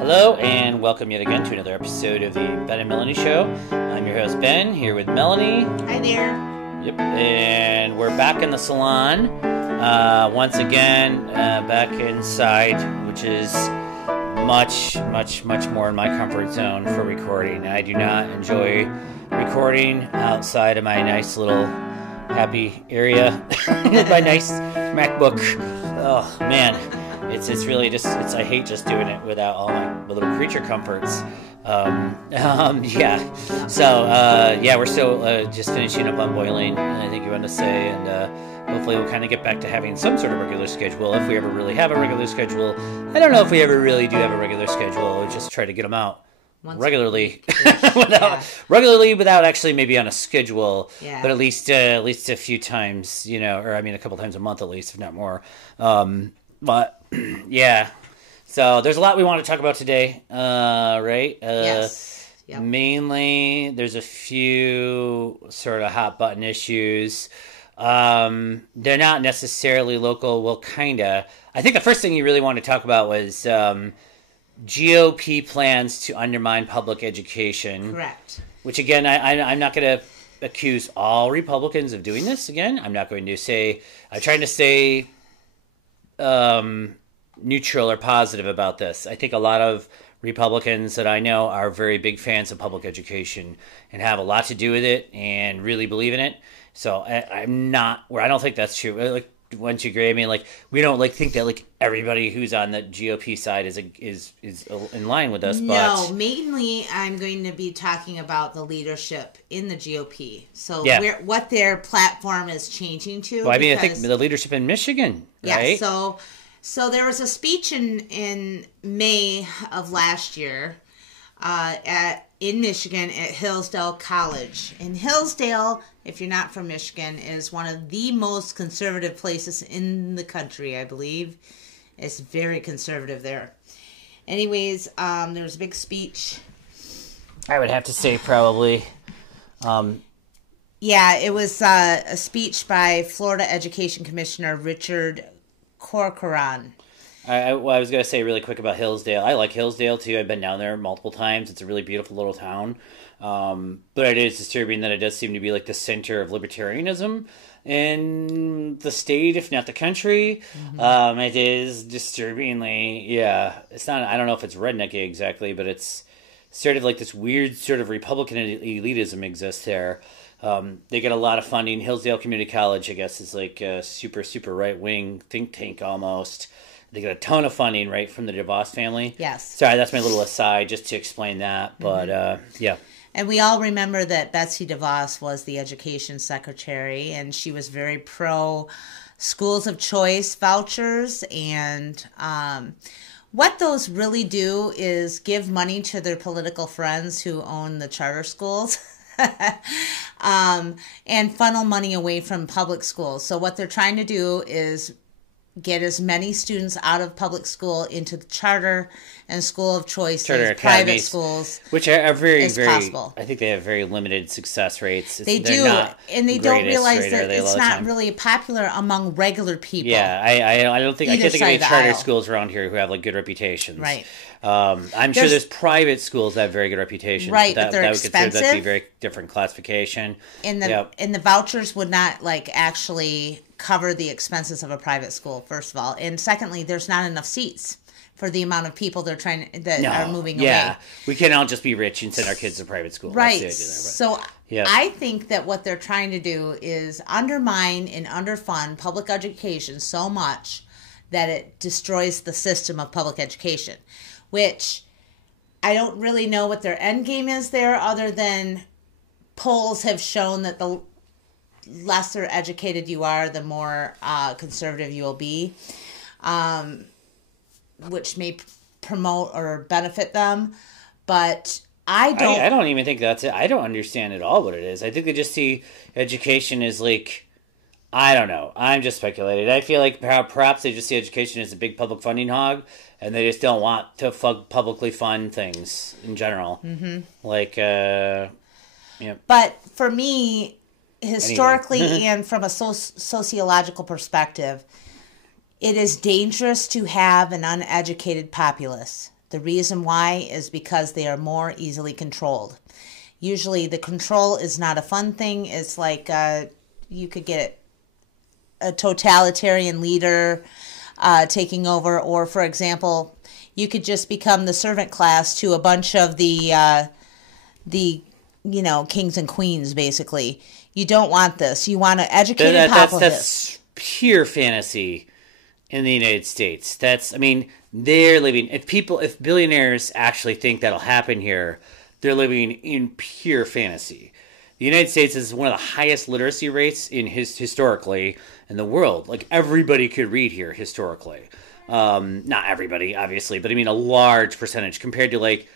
Hello, and welcome yet again to another episode of the Ben and Melanie Show. I'm your host, Ben, here with Melanie. Hi there. Yep, and we're back in the salon once again, back inside, which is much more in my comfort zone for recording. I do not enjoy recording outside of my nice little happy area with my nice MacBook. Oh, man. It's really just, I hate just doing it without all my little creature comforts. Yeah. So, we're still just finishing up on boiling, I think you want to say, and hopefully we'll kind of get back to having some sort of regular schedule, if we ever really have a regular schedule. I don't know if we ever really do have a regular schedule. We'll just try to get them out regularly, without actually maybe on a schedule, but at least a few times, or a couple times a month at least, if not more. But yeah, so there's a lot we want to talk about today, right? Yes. Yep. Mainly, there's a few sort of hot button issues. They're not necessarily local. Well, kinda. I think the first thing you really want to talk about was GOP plans to undermine public education. Correct. Which again, I'm not going to accuse all Republicans of doing this. Again, I'm not going to say. I'm trying to stay neutral or positive about this. I think a lot of Republicans that I know are very big fans of public education and have a lot to do with it and really believe in it. So I'm not where I don't think that's true. Like, wouldn't you agree? I mean, like, we don't think that everybody who's on the GOP side is in line with us. No, but mainly I'm going to be talking about the leadership in the GOP. So what their platform is changing to. Well, I think the leadership in Michigan, right? Yeah. So there was a speech in May of last year in Michigan at Hillsdale College. And Hillsdale, if you're not from Michigan, is one of the most conservative places in the country, I believe. It's very conservative there. Anyways, there was a big speech. I would have to say probably. Yeah, it was a speech by Florida Education Commissioner Richard Corcoran. I was going to say really quick about Hillsdale. I like Hillsdale, too. I've been down there multiple times. It's a really beautiful little town. But it is disturbing that it does seem to be the center of libertarianism in the state, if not the country. Mm-hmm. It is disturbingly, it's not, I don't know if it's rednecky exactly, but it's sort of this weird sort of Republican elitism exists there. They get a lot of funding. Hillsdale Community College, I guess, is a super, super right-wing think tank almost. They get a ton of funding, right, from the DeVos family. Yes. Sorry, that's my little aside just to explain that. But, yeah. And we all remember that Betsy DeVos was the education secretary, and she was very pro schools of choice vouchers. And what those really do is give money to their political friends who own the charter schools. And funnel money away from public schools. So what they're trying to do is get as many students out of public school into the charter and school of choice, private schools, which are very possible. I think they have very limited success rates. They do, and they don't realize that it's not really popular among regular people. Yeah, I don't think I can't think of any charter schools around here who have good reputations. Right. I'm sure there's private schools that have very good reputations. Right, but they're that would expensive. Consider that to be a very different classification. And the vouchers would not actually cover the expenses of a private school, first of all. And secondly, there's not enough seats for the amount of people are moving away. Yeah, we can't all just be rich and send our kids to private school. Right. So I think that what they're trying to do is undermine and underfund public education so much that it destroys the system of public education, which I don't really know what their end game is there, other than polls have shown that the lesser educated you are, the more conservative you will be, which may promote or benefit them. But I don't even think that's it. I don't understand at all what it is. I think they just see education as I don't know. I'm just speculating. I feel like perhaps they just see education as a big public funding hog, and they just don't want to publicly fund things in general. Mm-hmm. But for me, historically and from a sociological perspective, it is dangerous to have an uneducated populace The reason why is because they are more easily controlled. Usually the control is not a fun thing. It's like you could get a totalitarian leader taking over, or for example, you could just become the servant class to a bunch of the kings and queens, basically. You don't want this. You want to educate that's pure fantasy in the United States. They're living, if billionaires actually think that'll happen here, they're living in pure fantasy. The United States is one of the highest literacy rates historically in the world. Like, everybody could read here historically. Not everybody, obviously, but a large percentage compared to like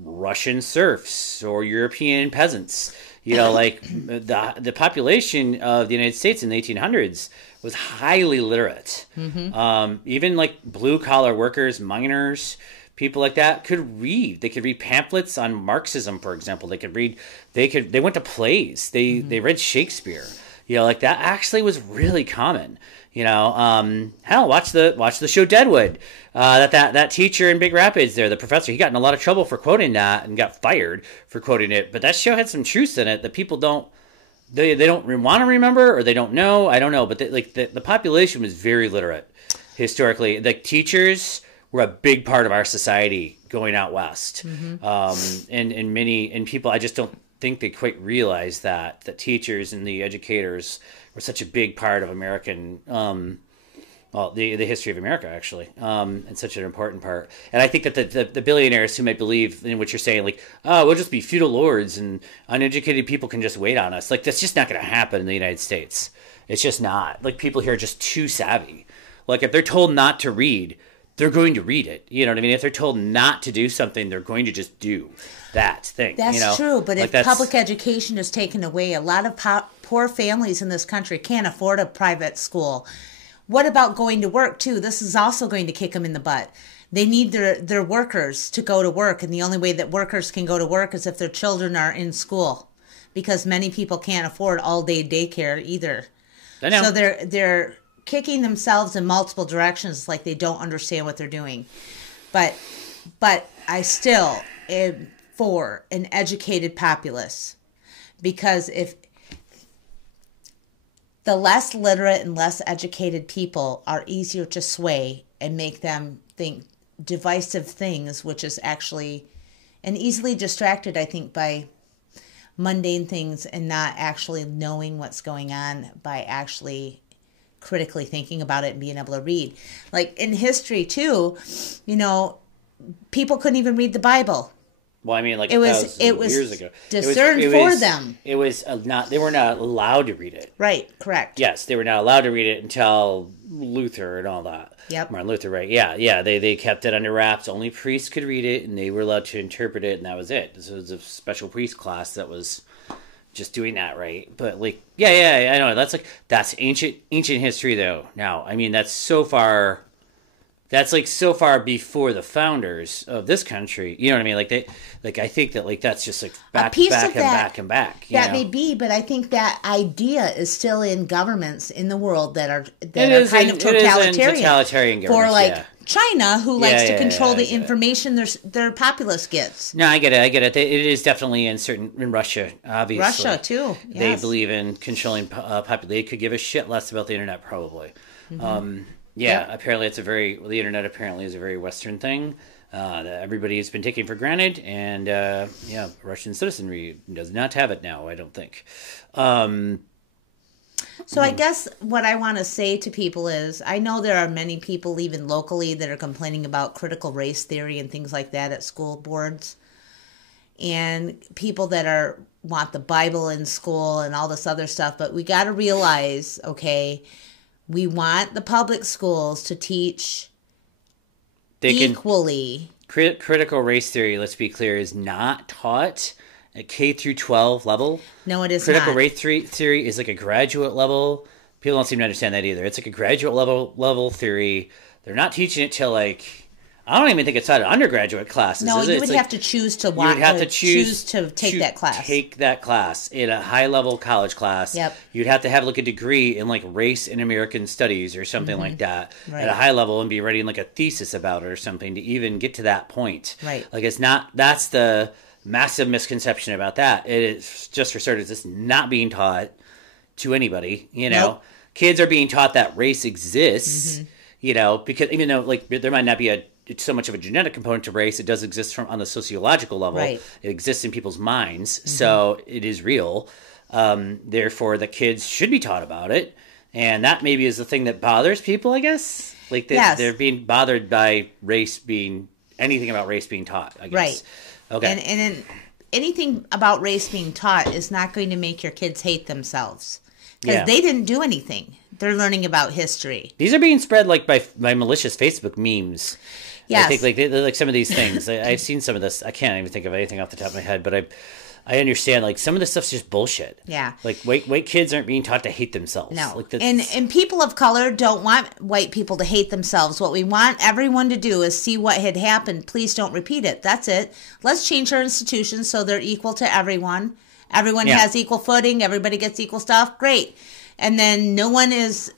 Russian serfs or European peasants. The population of the United States in the 1800s was highly literate. Mm-hmm. Even like blue collar workers, miners, people like that could read. They could read pamphlets on Marxism, for example. They went to plays. They read Shakespeare. That actually was really common. Hell, watch the show Deadwood. That teacher in Big Rapids there, the professor, he got in a lot of trouble for quoting that and got fired for quoting it. But that show had some truths in it that people don't want to remember, or they don't know. I don't know. But the population was very literate historically. The teachers were a big part of our society going out west. Mm-hmm. And people, I just don't think they quite realize that teachers and the educators were such a big part of American, the history of America, actually, and such an important part. And I think that the billionaires who might believe in what you're saying, like, oh, we'll just be feudal lords and uneducated people can just wait on us. Like, that's just not going to happen in the United States. It's just not. Like, people here are just too savvy. Like, if they're told not to read, they're going to read it. You know what I mean? If they're told not to do something, they're going to just do that thing. That's true, but if public education is taken away, a lot of poor families in this country can't afford a private school. What about going to work, too? This is also going to kick them in the butt. They need their workers to go to work, and the only way that workers can go to work is if their children are in school, because many people can't afford all-day daycare either. I know. So they're kicking themselves in multiple directions, like they don't understand what they're doing. But I still am for an educated populace, because if the less literate and less educated people are easier to sway and make them think divisive things, which is actually, and easily distracted, I think, by mundane things and not actually knowing what's going on by actually critically thinking about it and being able to read. Like in history too, people couldn't even read the Bible. Well, it was years ago. Discerned for them. It was they were not allowed to read it. Right, correct. Yes, they were not allowed to read it until Luther and all that. Yep. Martin Luther, right. Yeah, they kept it under wraps. Only priests could read it, and they were allowed to interpret it, and that was it. This was a special priest class that was just doing that, right? But I know, that's ancient history, though. Now, that's so far... That's so far before the founders of this country. You know what I mean? I think that that's just back and back. That may be, but I think that idea is still in governments in the world that are kind of totalitarian governments, for China, who likes to control the information their populace gets. No, I get it. It is definitely in Russia, obviously. Russia too. Yes. They believe in controlling population. They could give a shit less about the internet, probably. Mm-hmm. Apparently the internet apparently is a very Western thing that everybody has been taking for granted, and Russian citizenry does not have it now, I don't think. So I guess what I want to say to people is, I know there are many people even locally that are complaining about critical race theory and things like that at school boards, and people that want the Bible in school and all this other stuff, but we got to realize, okay, we want the public schools to teach equally. Critical race theory, let's be clear, is not taught at K through 12 level. No, it is Critical not. race theory is like a graduate level. People don't seem to understand that either. It's like a graduate level theory. They're not teaching it till I don't even think it's taught in undergraduate classes. No, is you it? would It's have to choose to you would have to choose to take that class. Take that class in a high level college class. Yep. You'd have to have like a degree in like race and American studies or something like that Right. at a high level, and be writing like a thesis about it or something to even get to that point. Right. Like it's not. That's the massive misconception about that. It is, just for starters, it's not being taught to anybody. You know, Nope. kids are being taught that race exists. You know, because even though like there might not be it's so much of a genetic component to race, it does exist from on the sociological level. Right. It exists in people's minds, so it is real. Therefore, the kids should be taught about it, and that maybe is the thing that bothers people. I guess like Yes. they're being bothered by race being anything about race being taught. I guess. Right. Okay. And anything about race being taught is not going to make your kids hate themselves because Yeah. they didn't do anything. They're learning about history. These are being spread like by malicious Facebook memes. Yes. I think like they're like some of these things. I've seen some of this. I can't even think of anything off the top of my head, but I understand like some of this stuff's just bullshit. Yeah. Like white kids aren't being taught to hate themselves. No. Like that's, And people of color don't want white people to hate themselves. What we want everyone to do is see what had happened. Please don't repeat it. That's it. Let's change our institutions so they're equal to everyone. Everyone Yeah. has equal footing. Everybody gets equal stuff. Great. And then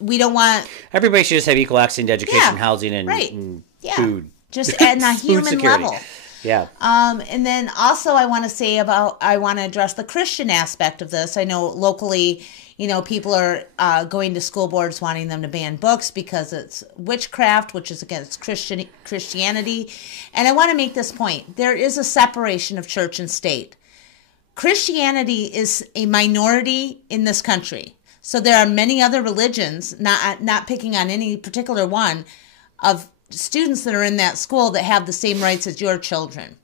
we don't want, everybody should just have equal access to education, Yeah, housing, and, right. and Yeah. food. just at a Food human security. level. Yeah. And then also I want to address the Christian aspect of this. I know locally, people are going to school boards wanting them to ban books because it's witchcraft, which is against Christianity. And I want to make this point. There is a separation of church and state. Christianity is a minority in this country. So there are many other religions, not picking on any particular one, of students that are in that school that have the same rights as your children.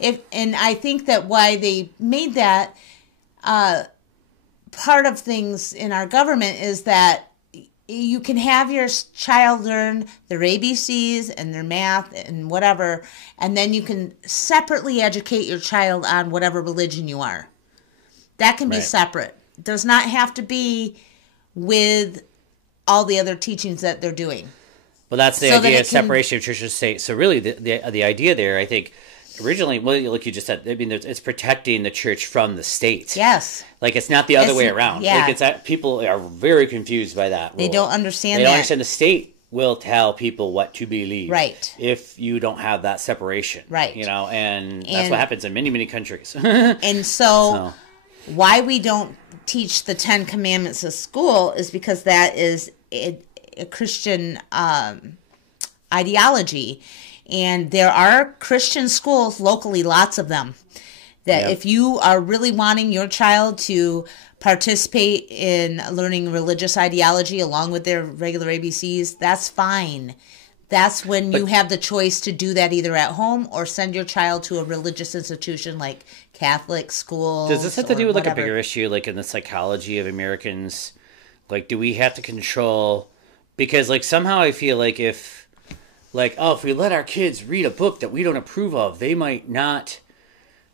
And I think that why they made that part of things in our government is that you can have your child learn their ABCs and their math and whatever, and then you can separately educate your child on whatever religion you are. That can be Right. separate. It does not have to be with all the other teachings that they're doing. Well, that's the So that idea it of can- separation of church and state. So really, the idea there, I think, originally, well, like you just said, I mean, it's protecting the church from the state. Yes. Like it's not the other It's- way around. yeah. Like it's that people are very confused by that. They rule. don't understand They don't that. understand the state will tell people what to believe. Right. If you don't have that separation. Right. And that's And- what happens in many, many countries. And so why we don't teach the 10 Commandments at school is because that is a Christian ideology. And there are Christian schools locally, lots of them, that Yep. if you are really wanting your child to participate in learning religious ideology along with their regular ABCs, that's fine. That's when you have the choice to do that either at home or send your child to a religious institution like Catholic schools. Does this have to or do with like whatever. a bigger issue, like in the psychology of Americans? Like, do we have to control? Because like somehow I feel like if we let our kids read a book that we don't approve of, they might not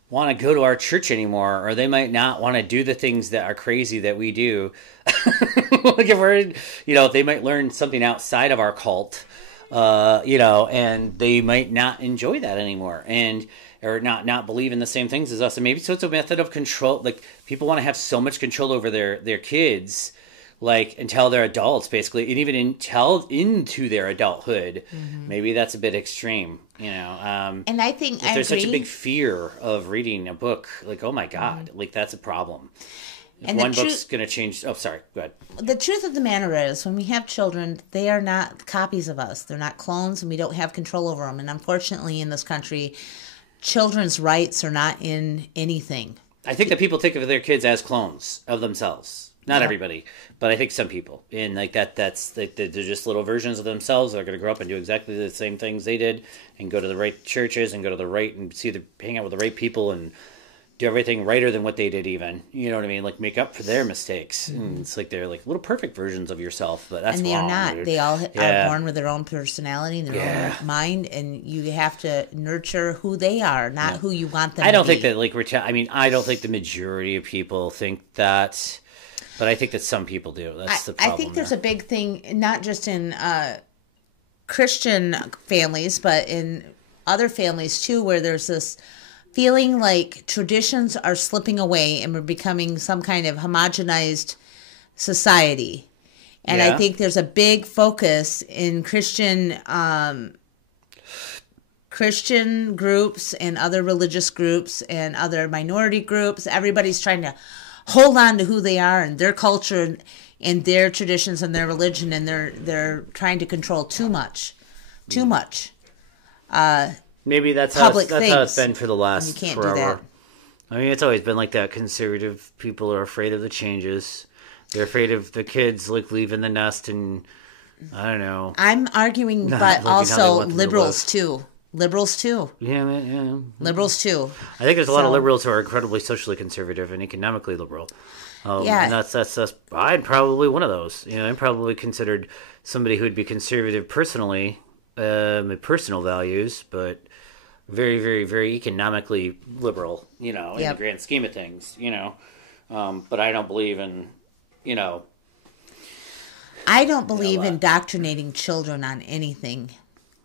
want to go to our church anymore, or they might not want to do the things that are crazy that we do. Like if we're, they might learn something outside of our cult, and they might not enjoy that anymore, or not believe in the same things as us. And maybe so it's a method of control. Like people want to have so much control over their kids, like until they're adults, basically, and even into their adulthood. Mm-hmm. Maybe that's a bit extreme, And I think I there's agree. such a big fear of reading a book, like, oh my God, like that's a problem. If And the one book's tru- going to change. Oh, sorry. Go ahead. The truth of the matter is, when we have children, they are not copies of us. They're not clones, and we don't have control over them. And unfortunately, in this country, children's rights are not in anything. I think that people think of their kids as clones of themselves. Not Yeah. everybody, but I think some people. And like that's like they're just little versions of themselves. They're going to grow up and do exactly the same things they did, and go to the right churches, and go to the right and hang out with the right people, and do everything righter than what they did, even. You know what I mean? Like make up for their mistakes. And it's like they're like little perfect versions of yourself, but that's And they wrong, are not. dude. They all Yeah. are born with their own personality and their Yeah. own mind, and you have to nurture who they are, not who you want them I don't to be. think that like I don't think the majority of people think that, but I think that some people do. That's the problem. I think there's a big thing, not just in Christian families, but in other families too, where there's this feeling like traditions are slipping away and we're becoming some kind of homogenized society. And I think there's a big focus in Christian groups and other religious groups and other minority groups. Everybody's trying to hold on to who they are and their culture and their traditions and their religion, and they're trying to control too much. Maybe that's how it's been for the last forever. I mean, it's always been like that. Conservative people are afraid of the changes. They're afraid of the kids like leaving the nest, and I don't know. I'm arguing, but also liberals too. Liberals too. Yeah. Liberals too. I think there's a lot of liberals who are incredibly socially conservative and economically liberal. And that's I'm probably one of those. I'm probably considered somebody who would be conservative personally, my personal values, but very, very, very economically liberal. In the grand scheme of things. But I don't believe in. I don't believe in indoctrinating children on anything.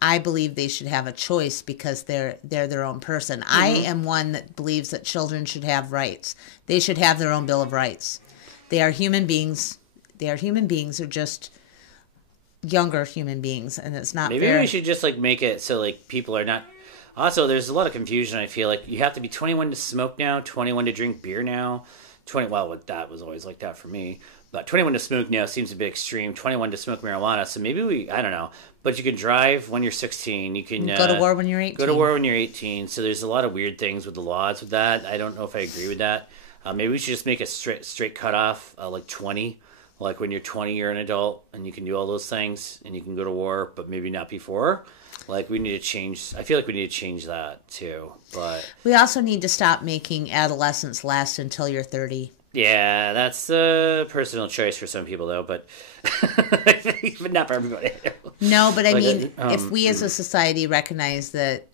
I believe they should have a choice because they're their own person. Mm-hmm. I am one that believes that children should have rights. They should have their own Bill of Rights. They are human beings. They're just younger human beings, and it's not fair. Maybe we should just make it so people are not. Also, there's a lot of confusion. I feel like you have to be 21 to smoke now, 21 to drink beer now. That was always like that for me. But 21 to smoke now seems a bit extreme. 21 to smoke marijuana. So maybe I don't know. But you can drive when you're 16. You can go to war when you're 18. Go to war when you're 18. So there's a lot of weird things with the laws with that. I don't know if I agree with that. Maybe we should just make a straight cutoff, like 20. Like when you're 20, you're an adult and you can do all those things and you can go to war, but maybe not before. We need to change. I feel like we need to change that too. But we also need to stop making adolescence last until you're 30. Yeah, that's a personal choice for some people, though, but not for everybody. No, but I mean, if we as a society recognize that,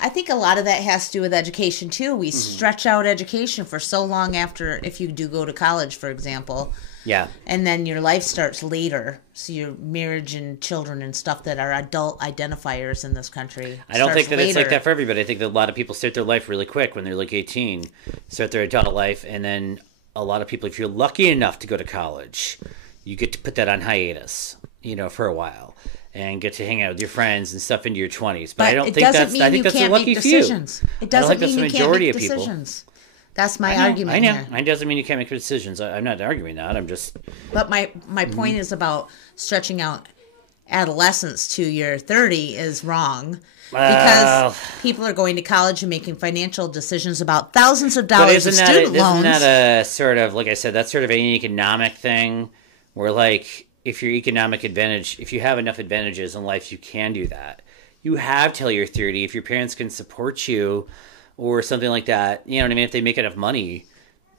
I think a lot of that has to do with education, too. We stretch out education for so long after, if you do go to college, for example. Yeah. And then your life starts later. So your marriage and children and stuff that are adult identifiers in this country. I don't think that later. It's like that for everybody. I think that a lot of people start their life really quick when they're 18, start their adult life. And then a lot of people, if you're lucky enough to go to college, you get to put that on hiatus, for a while. And get to hang out with your friends and stuff into your 20s. But I don't think that's a lucky few. It doesn't mean you can't make decisions. That's my argument. I know. Here. It doesn't mean you can't make decisions. I'm not arguing that. I'm just. But my point is about stretching out adolescence to your 30 is wrong. Because people are going to college and making financial decisions about thousands of dollars of student loans. Isn't that a sort of, like I said, that's sort of an economic thing where, if your economic advantage, if you have enough advantages in life, you can do that. You have till you're 30. If your parents can support you or something like that, you know what I mean? If they make enough money,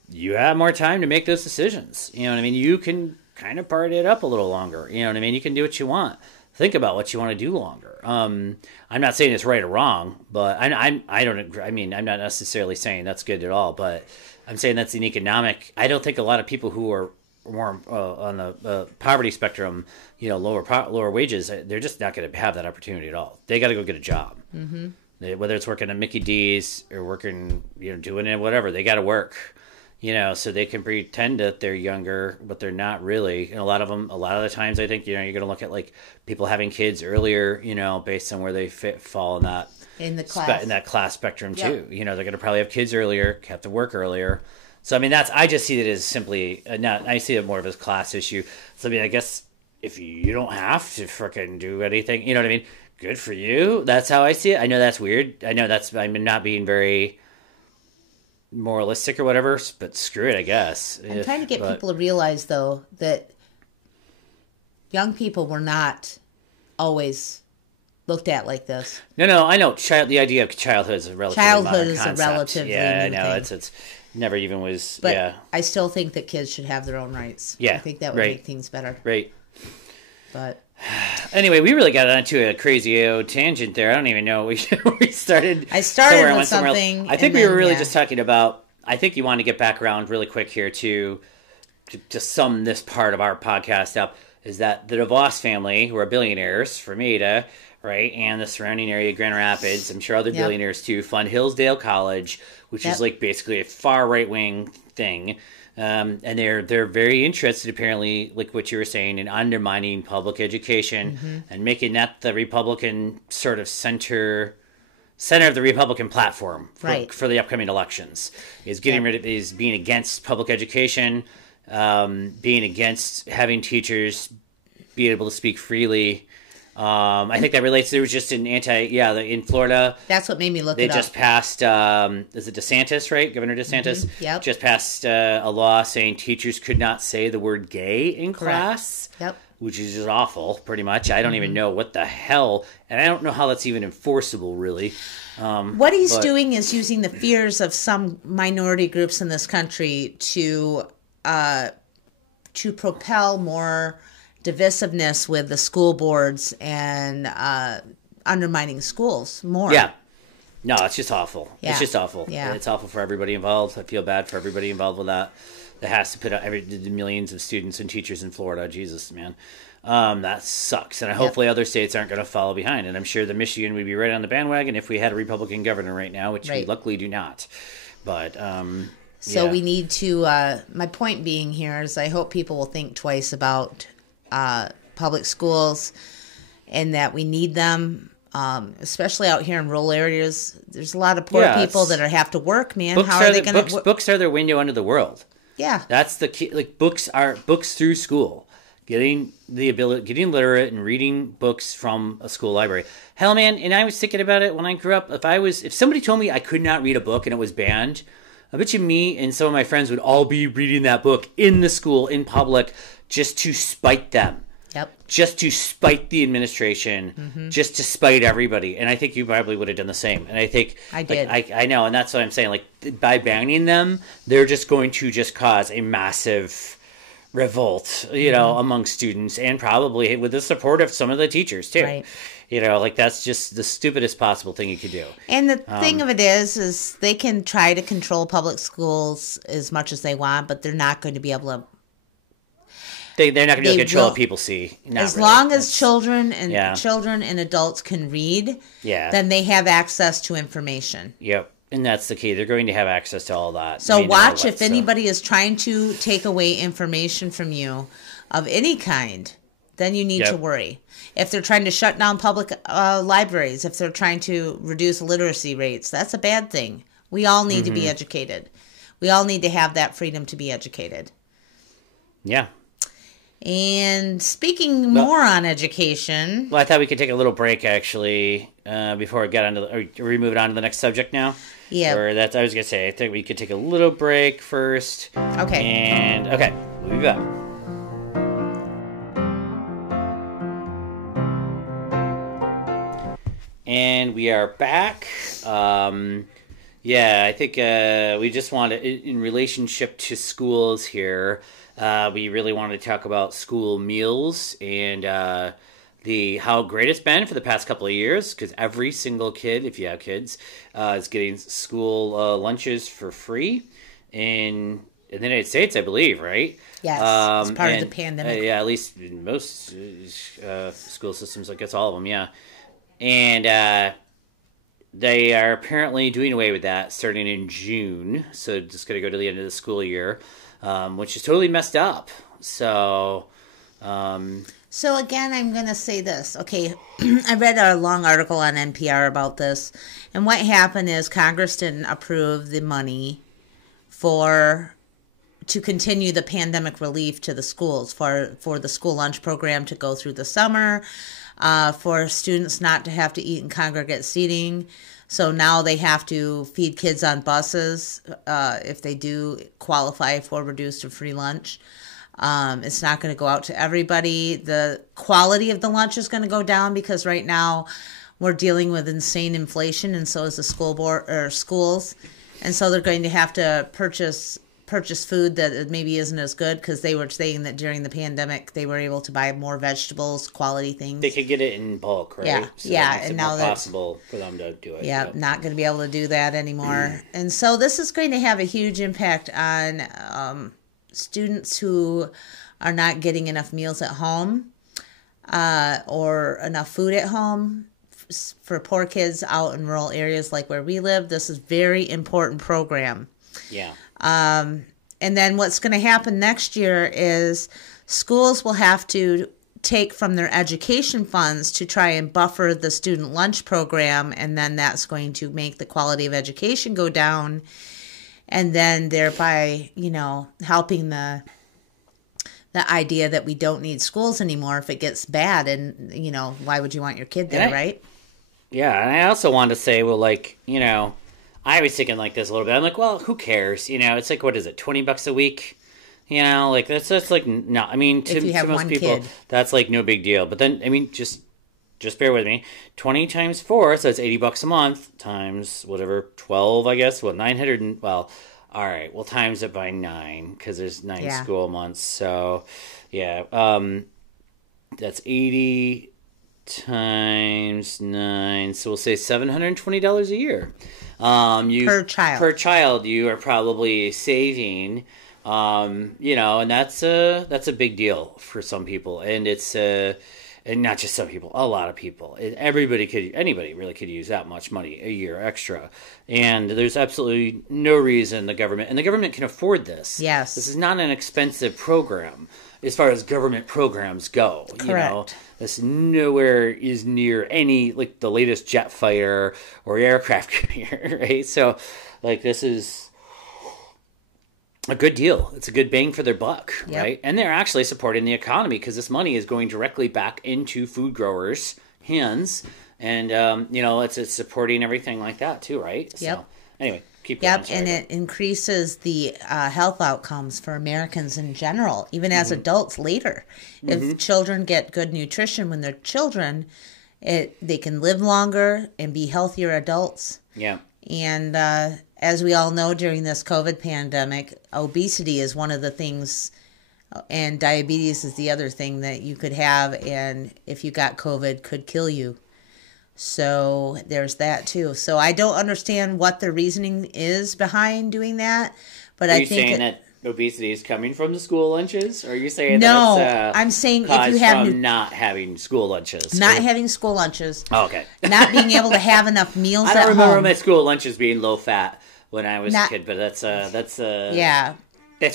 you have more time to make those decisions. You know what I mean? You can kind of party it up a little longer. You know what I mean? You can do what you want. Think about what you want to do longer. I'm not saying it's right or wrong, but I don't agree. I mean, I'm not necessarily saying that's good at all, but I'm saying that's an economic. I don't think a lot of people who are more on the poverty spectrum, lower wages, they're just not going to have that opportunity at all. They got to go get a job. Mm-hmm. Whether it's working at Mickey D's or working, doing it, whatever, they got to work, so they can pretend that they're younger, but they're not really. And a lot of the times, I think, you're going to look at people having kids earlier, based on where they fall in that in that class spectrum too. They're going to probably have kids earlier, have to work earlier. So, I mean, I just see it as simply, I see it more of a class issue. So, I mean, I guess if you don't have to frickin' do anything, you know what I mean? Good for you. That's how I see it. I know that's weird. I know I'm not being very moralistic or whatever, but screw it, I guess. I'm trying to get people to realize, though, that young people were not always looked at like this. No, I know. The idea of childhood is a relatively modern concept. Yeah, I know. It's never even was. But yeah. I still think that kids should have their own rights. Yeah, I think that would make things better. Right. But anyway, we really got onto a crazy tangent there. I don't even know we started. I started with something. I think we were really just talking about. I think you want to get back around really quick here to sum this part of our podcast up. is that the DeVos family, who are billionaires from Ada, right, and the surrounding area, Grand Rapids, I'm sure other billionaires too, fund Hillsdale College, which is like basically a far right wing thing. And they're very interested, apparently, like what you were saying, in undermining public education and making that the Republican sort of center of the Republican platform for the upcoming elections. Is getting rid of, is being against public education, being against having teachers be able to speak freely. I think that relates. There was just an in Florida. That's what made me look it up. They just passed, is it DeSantis, right? Governor DeSantis? Yep. Just passed a law saying teachers could not say the word gay in class. Yep. Which is just awful, pretty much. I don't even know what the hell, and I don't know how that's even enforceable, really. What he's doing is using the fears of some minority groups in this country to propel more divisiveness with the school boards and undermining schools more. Yeah. No, it's just awful. Yeah. It's just awful. Yeah. It's awful for everybody involved. I feel bad for everybody involved with that. That has to put out the millions of students and teachers in Florida. Jesus, man. That sucks. And hopefully other states aren't going to follow behind. And I'm sure that Michigan would be right on the bandwagon if we had a Republican governor right now, which we luckily do not. But so we need to, my point being here is I hope people will think twice about public schools and that we need them, especially out here in rural areas. There's a lot of poor people that have to work, man. How are they going to... Books are their window into the world. Yeah. That's the key. Like, books through school. Getting literate and reading books from a school library. Hell, man, and I was thinking about it when I grew up. If somebody told me I could not read a book and it was banned, I bet you me and some of my friends would all be reading that book in the school, in public, just to spite them. Yep. Just to spite the administration, just to spite everybody. And I think you probably would have done the same. And I think... I did. I know, and that's what I'm saying. Like, by banning them, they're just going to just cause a massive revolt, among students, and probably with the support of some of the teachers, too. Right. That's just the stupidest possible thing you could do. And the thing of it is they can try to control public schools as much as they want, but they're not going to be able to... They're not going to be able to control what people see. As long as children and adults can read, then they have access to information. Yep. And that's the key. They're going to have access to all that. So watch if anybody is trying to take away information from you of any kind, then you need to worry. If they're trying to shut down public libraries, if they're trying to reduce literacy rates, that's a bad thing. We all need to be educated. We all need to have that freedom to be educated. Yeah. And speaking more on education... Well, I thought we could take a little break, actually, before we get on to we move it on to the next subject now? Yeah. Or I was going to say, I think we could take a little break first. Okay. And, we'll be back. And we are back. I think we just want to, in relationship to schools here... we really wanted to talk about school meals and how great it's been for the past couple of years, because every single kid, if you have kids, is getting school lunches for free in the United States, I believe, right? Yes, it's part of the pandemic. At least in most school systems, I guess all of them, yeah. And they are apparently doing away with that starting in June, so just going to go to the end of the school year. Which is totally messed up. So again, I'm going to say this. Okay, I read a long article on NPR about this. And what happened is Congress didn't approve the money to continue the pandemic relief to the schools, for the school lunch program to go through the summer, for students not to have to eat in congregate seating. So now they have to feed kids on buses if they do qualify for reduced or free lunch. It's not going to go out to everybody. The quality of the lunch is going to go down because right now we're dealing with insane inflation, and so is the school board or schools. And so they're going to have to purchase food that maybe isn't as good, because they were saying that during the pandemic they were able to buy more vegetables, quality things. They could get it in bulk, right? Yeah, so and now that's possible for them to do it. Yeah, not going to be able to do that anymore. And so this is going to have a huge impact on students who are not getting enough meals at home or enough food at home. For poor kids out in rural areas like where we live, this is a very important program. Yeah. And then what's going to happen next year is schools will have to take from their education funds to try and buffer the student lunch program, and then that's going to make the quality of education go down, and then thereby, helping the idea that we don't need schools anymore if it gets bad, and why would you want your kid there, right? Yeah, and I also wanted to say, well, I was thinking like this a little bit. I'm like, well, who cares? It's like, what is it, $20 a week? That's like, no, I mean, to most people, that's like no big deal. But then, I mean, just bear with me. 20 times 4, so it's $80 a month times whatever, 12, I guess. What, 900? All right, we'll times it by 9 because there's 9 school months. So, yeah, that's 80 times 9. So we'll say $720 a year. Per child. You are probably saving. And that's a big deal for some people, and it's and not just some people, a lot of people. Anybody really could use that much money a year extra, and there's absolutely no reason the government can afford this. Yes, this is not an expensive program as far as government programs go. Correct. This nowhere is near any like the latest jet fighter or aircraft carrier, right? So, this is a good deal. It's a good bang for their buck, right? And they're actually supporting the economy because this money is going directly back into food growers' hands, and it's supporting everything like that too, right? Yep. So, anyway, keep going. Yep, and it increases the health outcomes for Americans in general, even as adults later. If children get good nutrition when they're children, they can live longer and be healthier adults. Yeah. And as we all know, during this COVID pandemic, obesity is one of the things, and diabetes is the other thing that you could have, and if you got COVID, could kill you. So there's that too. So I don't understand what the reasoning is behind doing that, but I think saying that obesity is coming from the school lunches, or are you saying no? That it's, I'm saying if you have from not having school lunches, having school lunches, okay, not being able to have enough meals. I don't at remember home. my school lunches being low fat when I was a kid, but that's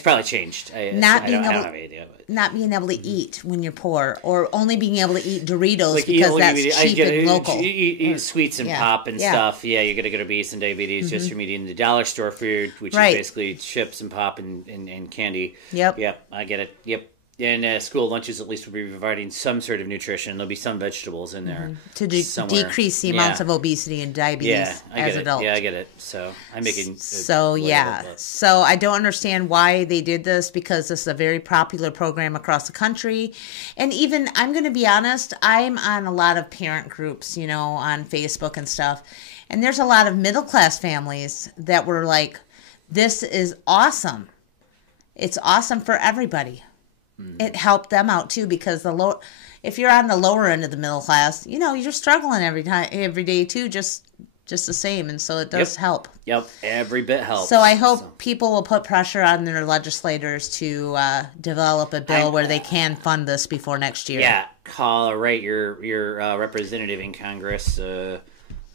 probably changed. I don't have any idea. Not being able to eat when you're poor, or only being able to eat Doritos because that's cheap and local. Eat sweets and pop and stuff. Yeah, you're going to get obese and diabetes just from eating the dollar store food, which is basically chips and pop and candy. Yep, I get it. Yep. And school lunches at least will be providing some sort of nutrition. There'll be some vegetables in there to decrease the amounts of obesity and diabetes as adults. Yeah, I get it. So I'm making so I don't understand why they did this, because this is a very popular program across the country. And even, I'm going to be honest, I'm on a lot of parent groups, on Facebook and stuff, and there's a lot of middle class families that were like, "This is awesome. It's awesome for everybody." It helped them out too, because if you're on the lower end of the middle class, you're struggling every day too, just the same, and so it does help. Yep, every bit helps. So I hope people will put pressure on their legislators to develop a bill where they can fund this before next year. Yeah, call or write your representative in Congress.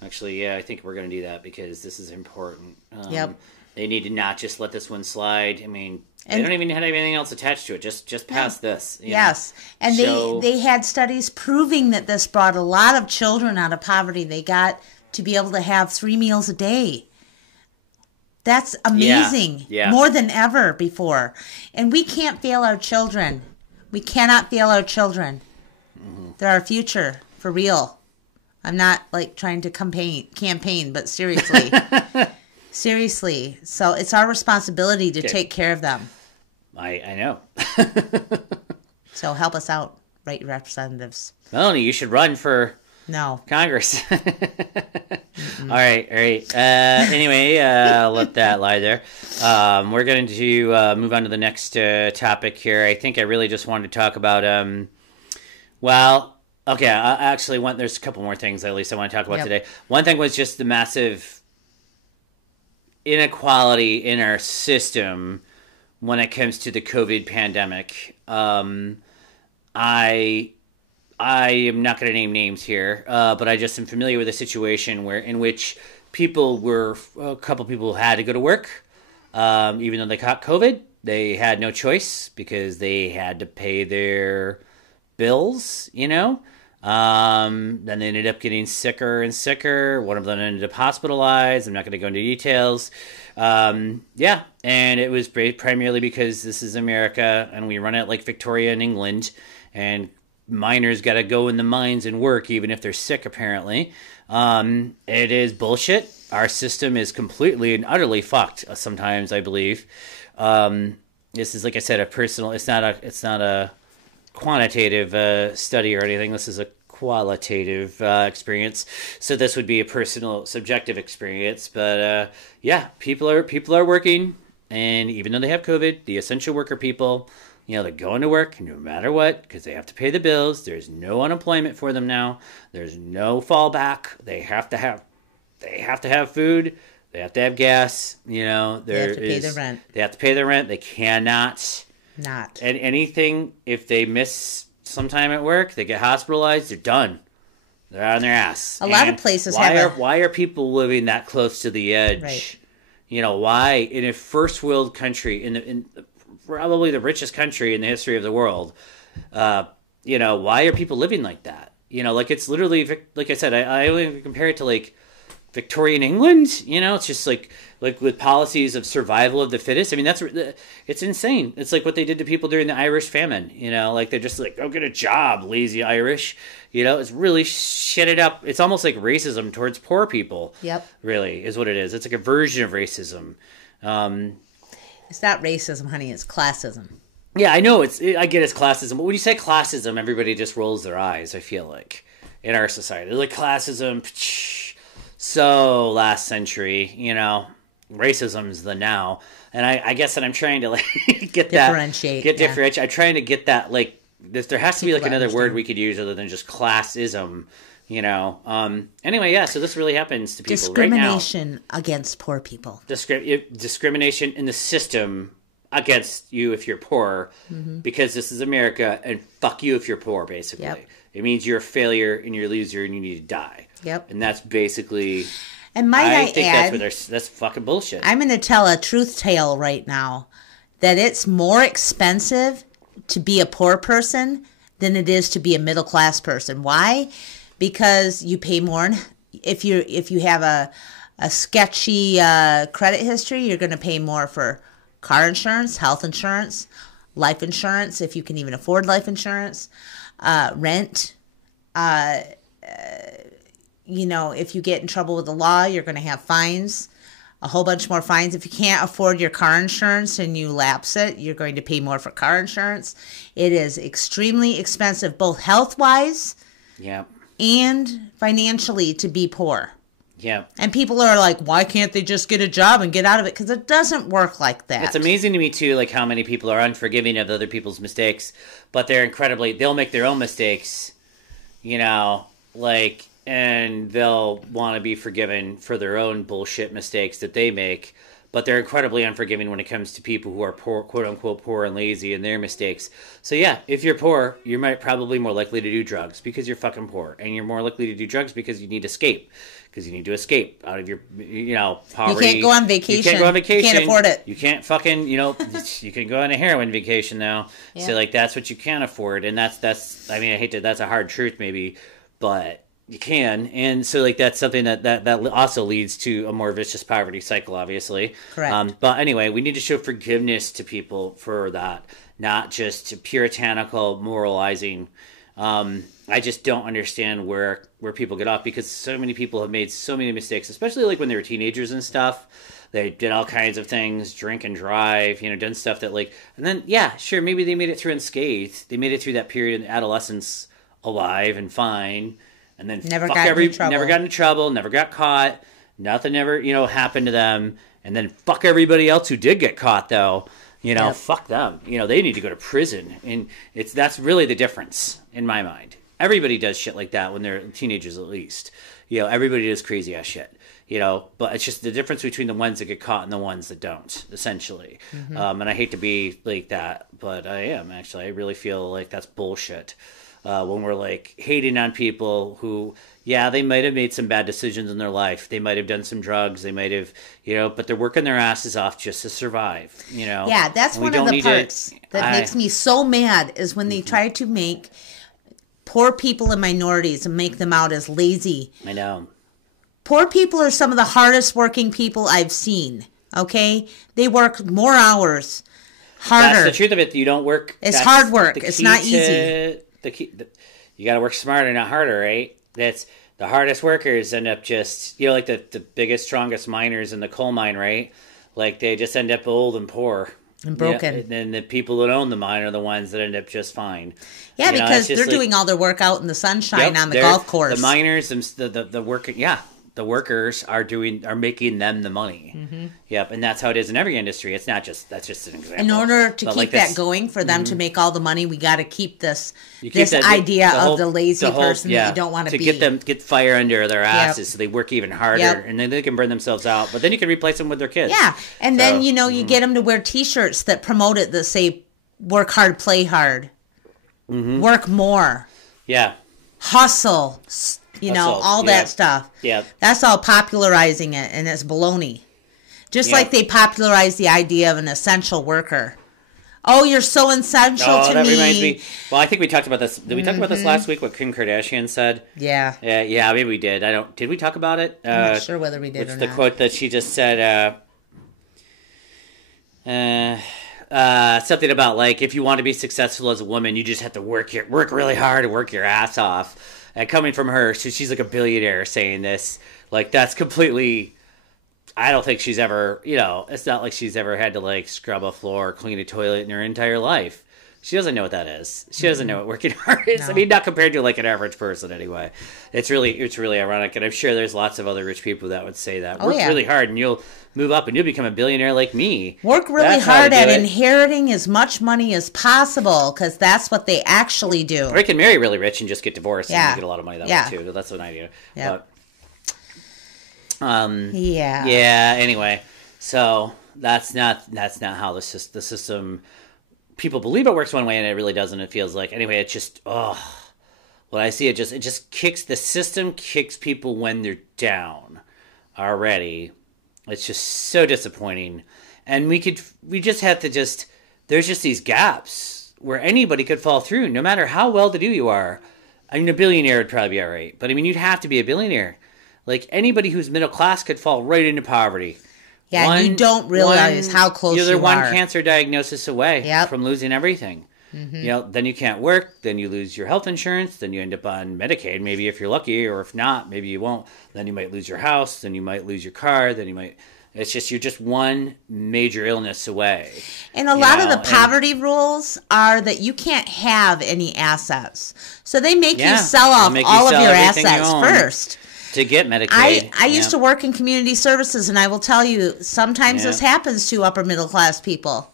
Actually, I think we're going to do that because this is important. They need to not just let this one slide. I mean, they don't even have anything else attached to it. Just pass this. Yes. And they had studies proving that this brought a lot of children out of poverty. They got to be able to have 3 meals a day. That's amazing. Yeah. More than ever before. And we can't fail our children. We cannot fail our children. They're our future, for real. I'm not trying to campaign, but seriously. Seriously. So it's our responsibility to take care of them. I know. So help us out, right, representatives. Melanie, you should run for Congress. All right. Anyway, let that lie there. We're going to move on to the next topic here. I think I really just wanted to talk about, there's a couple more things at least I want to talk about today. One thing was just the massive inequality in our system when it comes to the COVID pandemic. I I am not going to name names here, but I just am familiar with a situation in which a couple people had to go to work, even though they caught COVID. They had no choice because they had to pay their bills, you know. Then they ended up getting sicker and sicker. One of them ended up hospitalized. I'm not going to go into details. Yeah, and it was primarily because this is America and we run it like Victoria in England, and miners got to go in the mines and work even if they're sick, apparently. It is bullshit. Our system is completely and utterly fucked sometimes, I believe. This is, like I said, a personal, it's not a quantitative study or anything. This is a qualitative experience. So this would be a personal, subjective experience. But yeah, people are working, and even though they have COVID, the essential worker people, you know, they're going to work no matter what because they have to pay the bills. There's no unemployment for them now. There's no fallback. They have to have food. They have to have gas. You know, they have to pay the rent. They have to pay the rent. They cannot not. And anything, if they miss some time at work, they get hospitalized, they're done. They're on their ass. A lot of places why are people living that close to the edge? Right. You know, why in a first world country, in probably the richest country in the history of the world, you know, why are people living like that? You know, like it's literally, like I said, I only compare it to like Victorian England. You know, it's just like with policies of survival of the fittest. I mean, it's insane. It's like what they did to people during the Irish famine. You know, like they're just like, go get a job, lazy Irish. You know, it's really shitted up. It's almost like racism towards poor people. Yep. Really is what it is. It's like a version of racism. It's not racism, honey. It's classism. Yeah, I know. I get it's classism, but when you say classism, everybody just rolls their eyes. I feel like in our society, they're like classism. So last century, you know, racism's the now, and I guess that I'm trying to like differentiate. I'm trying to get that like this. There has to be like another word we could use other than just classism. You know. Anyway, yeah. So this really happens to people right now. Discrimination against poor people. Discrimination in the system against you if you're poor, because this is America, and fuck you if you're poor. Basically, it means you're a failure and you're a loser and you need to die. Yep. And that's basically. And might I think add, that's fucking bullshit. I'm going to tell a truth tale right now that it's more expensive to be a poor person than it is to be a middle class person. Why? Because you pay more. If you have a sketchy credit history, you're going to pay more for car insurance, health insurance, life insurance, if you can even afford life insurance, rent. You know, if you get in trouble with the law, you're going to have fines, a whole bunch more fines. If you can't afford your car insurance and you lapse it, you're going to pay more for car insurance. It is extremely expensive, both health-wise and financially, to be poor. Yeah. And people are like, why can't they just get a job and get out of it? Because it doesn't work like that. It's amazing to me, too, like how many people are unforgiving of other people's mistakes, but they'll make their own mistakes, you know, like... And they'll want to be forgiven for their own bullshit mistakes that they make, but they're incredibly unforgiving when it comes to people who are poor, quote unquote, poor and lazy in their mistakes. So yeah, if you're poor, you're probably more likely to do drugs because you're fucking poor, and you're more likely to do drugs because you need to escape out of your, you know, poverty. You can't go on vacation. You can't go on vacation. You can't afford it. You can't fucking, you know, you can go on a heroin vacation now. Yeah. So like that's what you can't afford, and that's. I mean, that's a hard truth maybe, but. You can, and so like that's something that also leads to a more vicious poverty cycle, obviously. Correct. But anyway, we need to show forgiveness to people for that, not just puritanical moralizing. I just don't understand where people get off, because so many people have made so many mistakes, especially like when they were teenagers and stuff. They did all kinds of things, drink and drive, you know, done stuff that like, and then yeah, sure, maybe they made it through unscathed. They made it through that period in adolescence alive and fine. And then never got into trouble, never got caught, nothing ever, you know, happened to them. And then fuck everybody else who did get caught, though. You know, fuck them. You know, they need to go to prison. And that's really the difference in my mind. Everybody does shit like that when they're teenagers, at least. You know, everybody does crazy ass shit. but it's just the difference between the ones that get caught and the ones that don't, essentially. And I hate to be like that, but I am, actually. I really feel like that's bullshit. When we're like hating on people who, they might have made some bad decisions in their life. They might have done some drugs. They might have, but they're working their asses off just to survive, Yeah, that's one of the parts that makes me so mad is when they try to make poor people and minorities and make them out as lazy. I know. Poor people are some of the hardest working people I've seen, okay? They work more hours, harder. That's the truth of it. You don't work. It's hard work. It's not easy. You got to work smarter, not harder, right? That's the hardest workers end up just, like the biggest, strongest miners in the coal mine, right? Like they just end up old and poor. And broken. And then the people that own the mine are the ones that end up just fine. Yeah, because they're doing all their work out in the sunshine on the golf course. The miners, the working, the workers are making them the money. Yep, and that's how it is in every industry. It's not just, that's just an example. In order to keep that going, for them to make all the money, we got to keep this idea of the lazy person that you don't want to be. To get fire under their asses so they work even harder, and then they can burn themselves out. But then you can replace them with their kids. Yeah, and then, you get them to wear T-shirts that promote it that say, work hard, play hard. Work more. Yeah. Hustle. All that stuff. Yeah. That's all popularizing it, and it's baloney. Just like they popularized the idea of an essential worker. Oh, you're so essential to me. That reminds me. Well, I think we talked about this. Did we talk about this last week, what Kim Kardashian said? Yeah. Yeah, maybe we did. Did we talk about it? I'm not sure whether we did or not. It's the quote that she just said, something about, like, if you want to be successful as a woman, you just have to work really hard and work your ass off. And coming from her, she's like a billionaire saying this. Like, that's completely... I don't think she's ever... it's not like she's ever had to, like, scrub a floor or clean a toilet in her entire life. She doesn't know what that is. She doesn't know what working hard is. No. I mean, not compared to, like, an average person, anyway. It's really ironic. And I'm sure there's lots of other rich people that would say that. Work really hard, and you'll move up, and you'll become a billionaire like me. Work really hard at inheriting as much money as possible, because that's what they actually do. Or you can marry really rich and just get divorced and get a lot of money that way, too. That's an idea. Yeah. Yeah, anyway. So, that's not how the system... People believe it works one way, and it really doesn't. It feels like... Anyway, it just... When I see it just kicks... The system kicks people when they're down already. It's just so disappointing. And we just have to just... There's just these gaps where anybody could fall through, no matter how well-to-do you are. I mean, a billionaire would probably be all right. But, I mean, you'd have to be a billionaire. Like, anybody who's middle class could fall right into poverty. Yeah, you don't realize how close you are. You're one cancer diagnosis away from losing everything. Then you can't work, then you lose your health insurance, then you end up on Medicaid, maybe if you're lucky, or if not, maybe you won't. Then you might lose your house, then you might lose your car, then you might... It's just, you're just one major illness away. And a lot of the poverty rules are that you can't have any assets. So they make you sell off all of your assets first. To get Medicaid. I used to work in community services, and I will tell you, sometimes this happens to upper middle class people.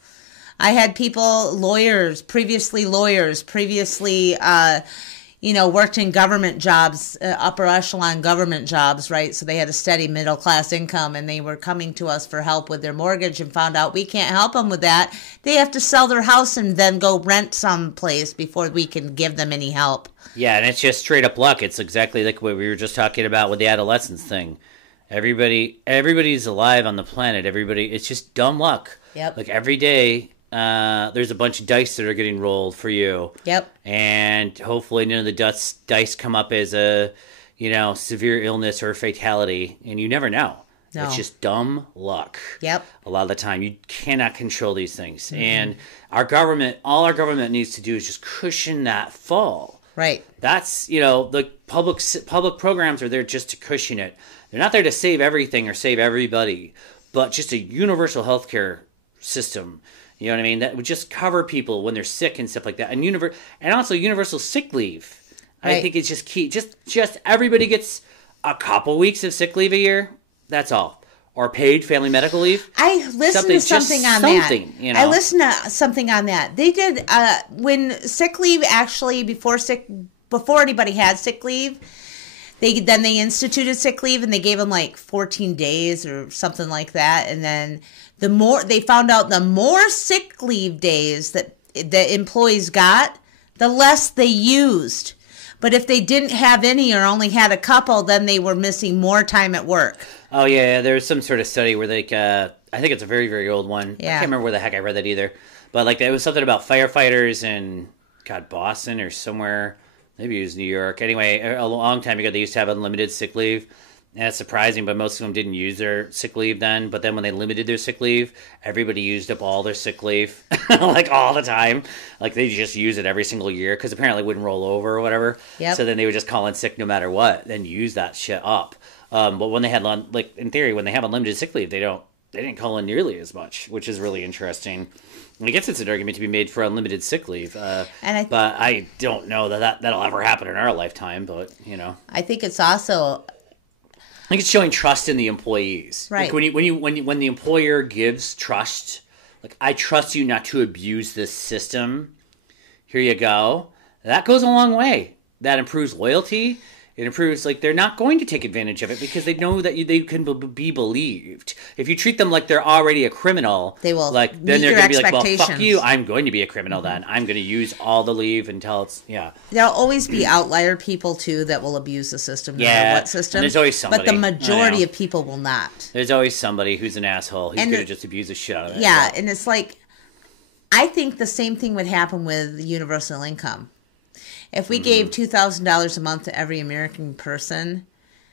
I had people, previously, worked in government jobs, upper echelon government jobs, right? So they had a steady middle class income, and they were coming to us for help with their mortgage and found out we can't help them with that. They have to sell their house and then go rent someplace before we can give them any help. Yeah, and it's just straight up luck. It's exactly like what we were just talking about with the adolescence thing. Everybody's alive on the planet. It's just dumb luck. Yep. Like every day, there's a bunch of dice that are getting rolled for you. Yep. And hopefully none of the dice come up as a, severe illness or fatality, and you never know. No. It's just dumb luck. Yep. A lot of the time, you cannot control these things, and all our government needs to do is just cushion that fall. Right. That's, the public programs are there just to cushion it. They're not there to save everything or save everybody, but just a universal healthcare system. You know what I mean? That would just cover people when they're sick and stuff like that. And also universal sick leave. Right. I think it's just key. Just everybody gets a couple weeks of sick leave a year. That's all. Or paid family medical leave. I listened to something on that. I listened to something on that. They did when sick leave actually before anybody had sick leave, they instituted sick leave, and they gave them like 14 days or something like that. And then they found out the more sick leave days that the employees got, the less they used. But if they didn't have any or only had a couple, then they were missing more time at work. Oh, yeah. There's some sort of study where I think it's a very, very old one. Yeah. I can't remember where the heck I read that either. But like it was something about firefighters in, Boston or somewhere. Maybe it was New York. Anyway, a long time ago, they used to have unlimited sick leave. And it's surprising, but most of them didn't use their sick leave then. But then when they limited their sick leave, everybody used up all their sick leave, like all the time. Like they just use it every single year because apparently it wouldn't roll over or whatever. Yep. So then they would just call in sick no matter what, then use that shit up. But when they had, like in theory, when they have unlimited sick leave, they didn't call in nearly as much, which is really interesting. I guess it's an argument to be made for unlimited sick leave, but I don't know that'll ever happen in our lifetime. But I think it's also. I think it's showing trust in the employees. Right. Like when the employer gives trust, like I trust you not to abuse this system. Here you go. That goes a long way. That improves loyalty. It improves, like, they're not going to take advantage of it because they know that they can be believed. If you treat them like they're already a criminal, they will. Like then they're going to be like, well, fuck you. I'm going to be a criminal then. I'm going to use all the leave until it's There'll always be outlier people too that will abuse the system. No matter what system. And there's always somebody. But the majority of people will not. There's always somebody who's an asshole who's going to just abuse the shit out of it. Yeah, and it's like, I think the same thing would happen with universal income. If we gave $2,000 a month to every American person,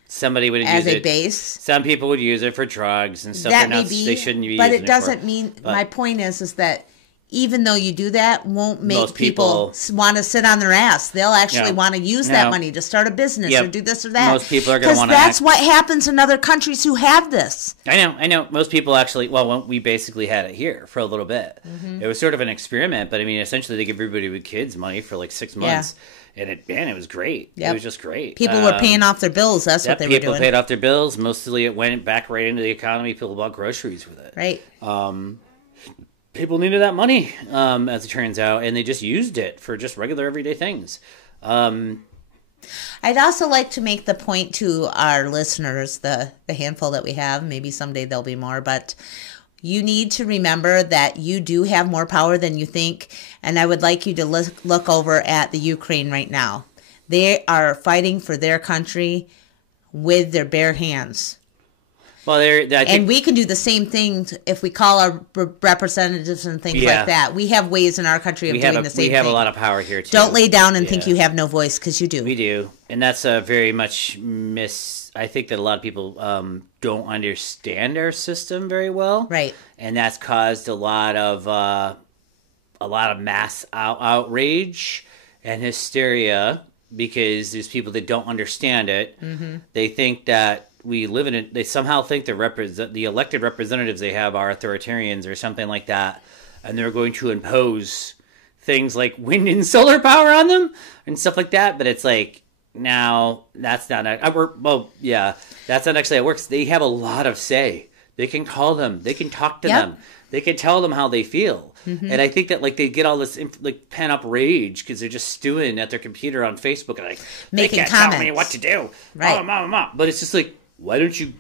somebody would use it as a base. Some people would use it for drugs and stuff. That may be, they shouldn't be. But it doesn't mean. My point is that even though you do that, won't make people want to sit on their ass. They'll actually want to use that money to start a business or do this or that. Most people are going to want to. Because that's what happens in other countries who have this. I know. Most people actually. Well, we basically had it here for a little bit. Mm-hmm. It was sort of an experiment, but I mean, essentially, they give everybody with kids money for like 6 months. Yeah. And it was great. Yep. It was just great. People were paying off their bills. That's what they were doing. People paid off their bills. Mostly it went back right into the economy. People bought groceries with it. Right. People needed that money, as it turns out, and they just used it for just regular everyday things. I'd also like to make the point to our listeners, the handful that we have, maybe someday there'll be more, but you need to remember that you do have more power than you think, and I would like you to look over at the Ukraine right now. They are fighting for their country with their bare hands. Well, and we can do the same thing if we call our representatives and things like that. We have ways in our country of doing the same thing. We have a lot of power here, too. Don't lay down and think you have no voice, because you do. We do. And that's a very much I think that a lot of people don't understand our system very well. Right. And that's caused a lot of mass outrage and hysteria because there's people that don't understand it. Mm-hmm. They think that we live in it. They somehow think the elected representatives they have are authoritarians or something like that, and they're going to impose things like wind and solar power on them and stuff like that. But it's like, now that's not. That's not actually how it works. They have a lot of say. They can call them. They can talk to them. They can tell them how they feel. Mm-hmm. And I think that they get all this pent up rage because they're just stewing at their computer on Facebook and making they can't comments. Tell me what to do. Right. But it's just like, why don't you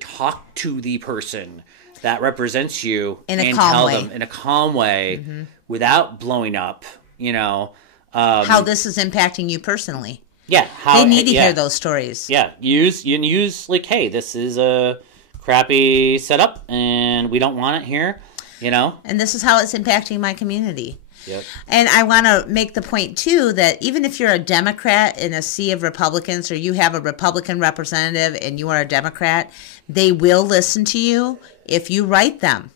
talk to the person that represents you in a calm way. Them in a calm way without blowing up? How this is impacting you personally. Yeah, they need to hear those stories. Yeah, use hey, this is a crappy setup, and we don't want it here. And this is how it's impacting my community. Yep. And I want to make the point, too, that even if you're a Democrat in a sea of Republicans, or you have a Republican representative and you are a Democrat, they will listen to you if you write them.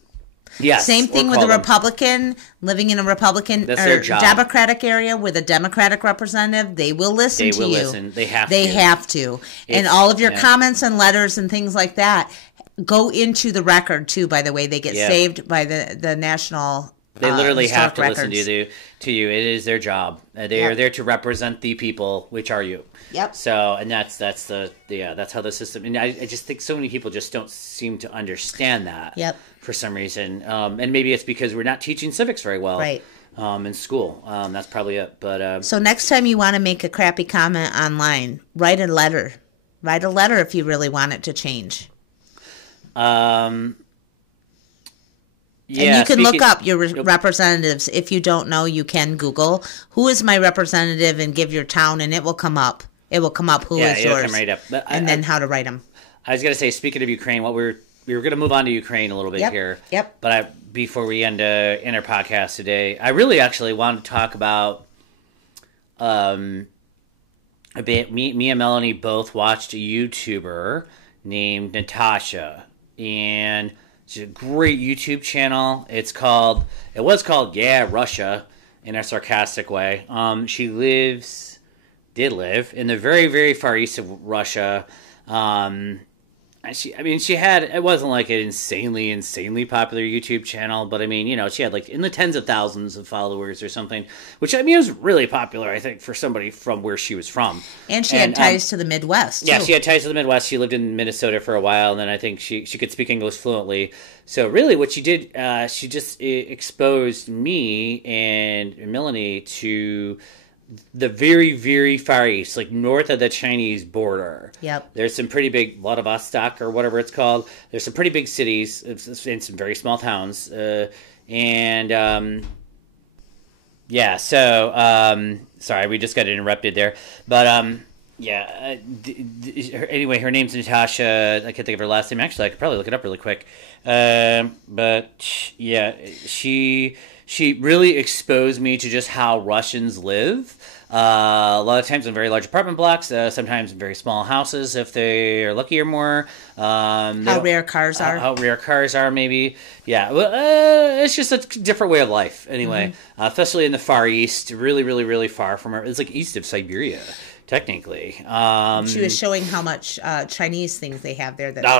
Yes. Same thing with a Republican living in a Republican or Democratic area with a Democratic representative. They will listen to you. Listen. They have to. They have to. And all of your comments and letters and things like that go into the record, too, by the way. They get saved by the National They literally have to records. Listen to you. It is their job. They are there to represent the people, which are you. Yep. So, and that's how the system. And I just think so many people just don't seem to understand that. Yep. For some reason, and maybe it's because we're not teaching civics very well. Right. In school, that's probably it. But so next time you want to make a crappy comment online, write a letter Write a letter if you really want it to change. Yeah, and you can look up your representatives. If you don't know, you can Google who is my representative and give your town, and it will come up. It will come up who is yours, come right up. And then how to write them. I was going to say, speaking of Ukraine, we were going to move on to Ukraine a little bit here. Yep. But before we end our podcast today, I really actually wanted to talk about a bit. Me and Melanie both watched a YouTuber named Natasha, and she's a great YouTube channel. It was called Yeah, Russia, in a sarcastic way. She did live in the very, very far east of Russia. It wasn't like an insanely popular YouTube channel, but I mean, she had like in the tens of thousands of followers or something, which I mean was really popular, I think, for somebody from where she was from. And she had ties to the Midwest, too. Yeah, she had ties to the Midwest. She lived in Minnesota for a while, and then I think she could speak English fluently. So really what she did, she just exposed me and Melanie to the very, very far east, like north of the Chinese border. Yep. There's some pretty big, Vladivostok or whatever it's called. There's some pretty big cities and some very small towns. Sorry, we just got interrupted there. But, anyway, her name's Natasha. I can't think of her last name. Actually, I could probably look it up really quick. She really exposed me to just how Russians live. A lot of times in very large apartment blocks, sometimes in very small houses if they are lucky or more. How rare cars are. How rare cars are, maybe. Yeah, well, it's just a different way of life, anyway. Especially in the Far East, really, really, really far from her. It's like east of Siberia, technically. She was showing how much Chinese things they have there. They go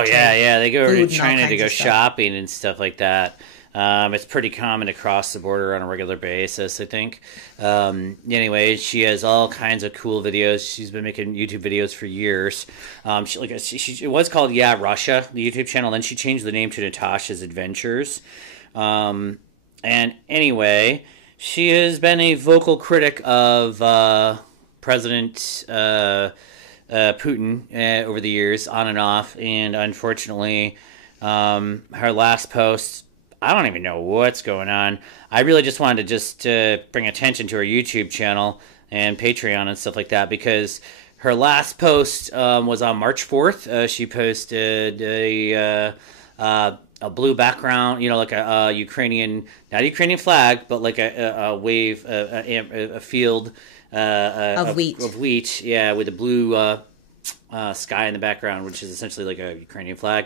over to China to go shopping and stuff like that. It's pretty common to cross the border on a regular basis, I think. Anyway, she has all kinds of cool videos. She's been making YouTube videos for years. It was called Yeah, Russia, the YouTube channel. Then she changed the name to Natasha's Adventures. And anyway, she has been a vocal critic of President Putin over the years, on and off. And unfortunately, her last post, I don't even know what's going on. I really just wanted to bring attention to her YouTube channel and Patreon and stuff like that, because her last post was on March 4th. She posted a blue background, like a Ukrainian, not a Ukrainian flag, but like a wave, a field of wheat. Of wheat, yeah, with a blue sky in the background, which is essentially like a Ukrainian flag,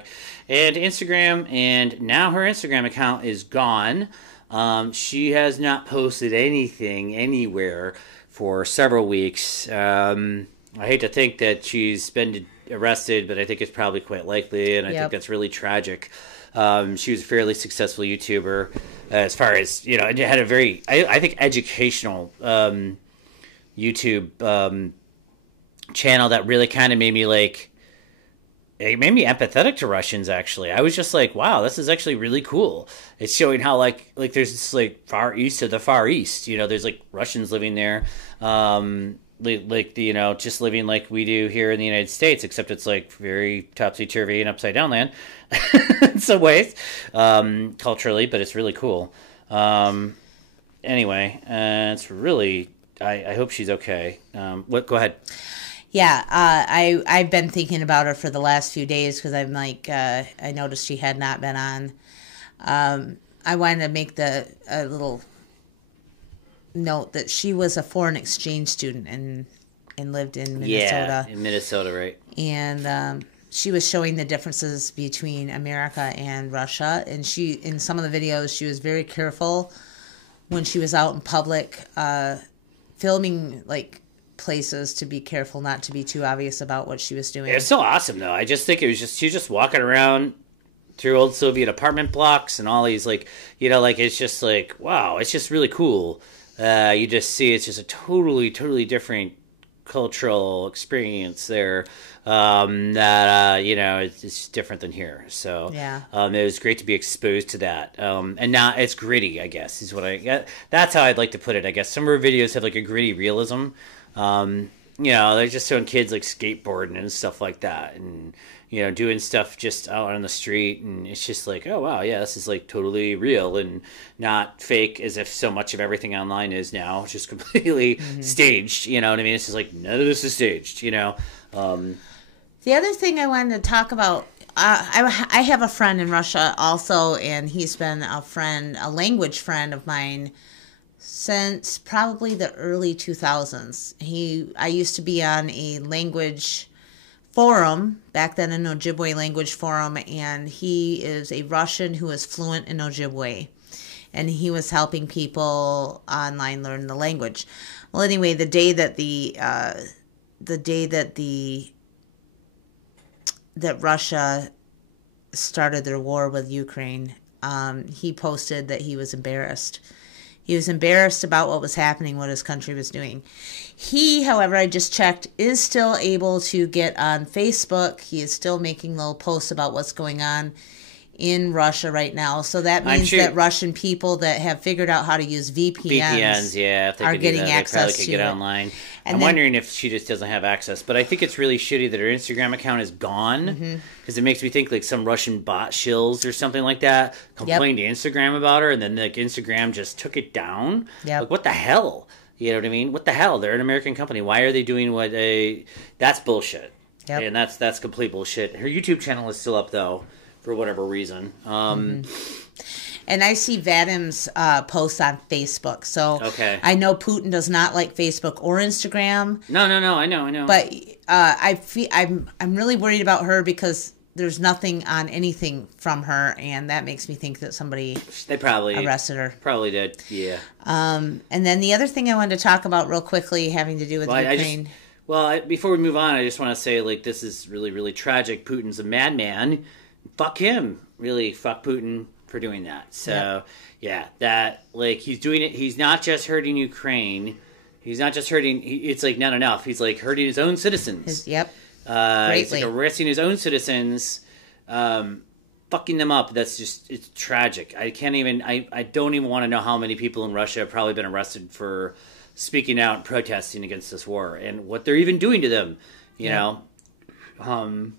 and Instagram, and now her Instagram account is gone. She has not posted anything anywhere for several weeks. I hate to think that she's been arrested, but I think it's probably quite likely, and I think that's really tragic. She was a fairly successful YouTuber, as far as, it had a very, I think, educational YouTube channel that really kind of made me it made me empathetic to Russians, actually. I was just like, wow, this is actually really cool. It's showing how like there's this far east of the Far East, there's Russians living there, just living like we do here in the United States, except it's very topsy-turvy and upside down land in some ways, culturally, but it's really cool. Anyway, it's really, I hope she's okay. Go ahead. Yeah, I've been thinking about her for the last few days, because I'm I noticed she had not been on. I wanted to make a little note that she was a foreign exchange student and lived in Minnesota. Yeah, in Minnesota, right. And she was showing the differences between America and Russia, and in some of the videos, she was very careful when she was out in public, filming places, to be careful not to be too obvious about what she was doing. It's so awesome, though. I just think she was just walking around through old Soviet apartment blocks and all these it's just wow, it's just really cool. You just see it's just a totally different cultural experience there, it's different than here. So yeah, it was great to be exposed to that. And now it's gritty, I guess, is what that's how I'd like to put it. I guess some of her videos have a gritty realism. you know, they're just showing kids like skateboarding and stuff like that, and you know, doing stuff just out on the street, and it's just like, oh wow, yeah, this is like totally real and not fake, as if so much of everything online is now, just completely staged. You know what I mean? It's just like none of this is staged. You know. The other thing I wanted to talk about, I have a friend in Russia also, and he's been a language friend of mine since probably the early 2000s. I used to be on a language forum, back then an Ojibwe language forum, and he is a Russian who is fluent in Ojibwe. And he was helping people online learn the language. Well, anyway, the day that Russia started their war with Ukraine, he posted that he was embarrassed. He was embarrassed about what was happening, what his country was doing. He, however, I just checked, is still able to get on Facebook. He is still making little posts about what's going on in Russia right now. So that means that Russian people that have figured out how to use VPNs, yeah, if they are could getting do that, access they probably could to get it. online. And I'm wondering if she just doesn't have access. But I think it's really shitty that her Instagram account is gone, because it makes me think like some Russian bot shills or something like that complained to Instagram about her, and then like Instagram just took it down. Like, what the hell? You know what I mean? What the hell? They're an American company. Why are they doing what they... That's bullshit. And that's complete bullshit. Her YouTube channel is still up, though, for whatever reason. And I see Vadim's posts on Facebook. So I know Putin does not like Facebook or Instagram. No, I know. But I'm really worried about her because there's nothing on anything from her, and that makes me think that they probably arrested her. Probably did, yeah. And then the other thing I wanted to talk about real quickly, having to do with Ukraine. Before we move on, I just want to say, like, this is really, really tragic. Putin's a madman. Fuck him. Really, fuck Putin for doing that. So, that, like, he's doing it. He's not just hurting Ukraine. He's not just hurting. It's, like, not enough. He's, like, hurting his own citizens. Greatly. He's, like, arresting his own citizens, fucking them up. That's just, it's tragic. I don't even want to know how many people in Russia have probably been arrested for speaking out and protesting against this war and what they're even doing to them, you know. And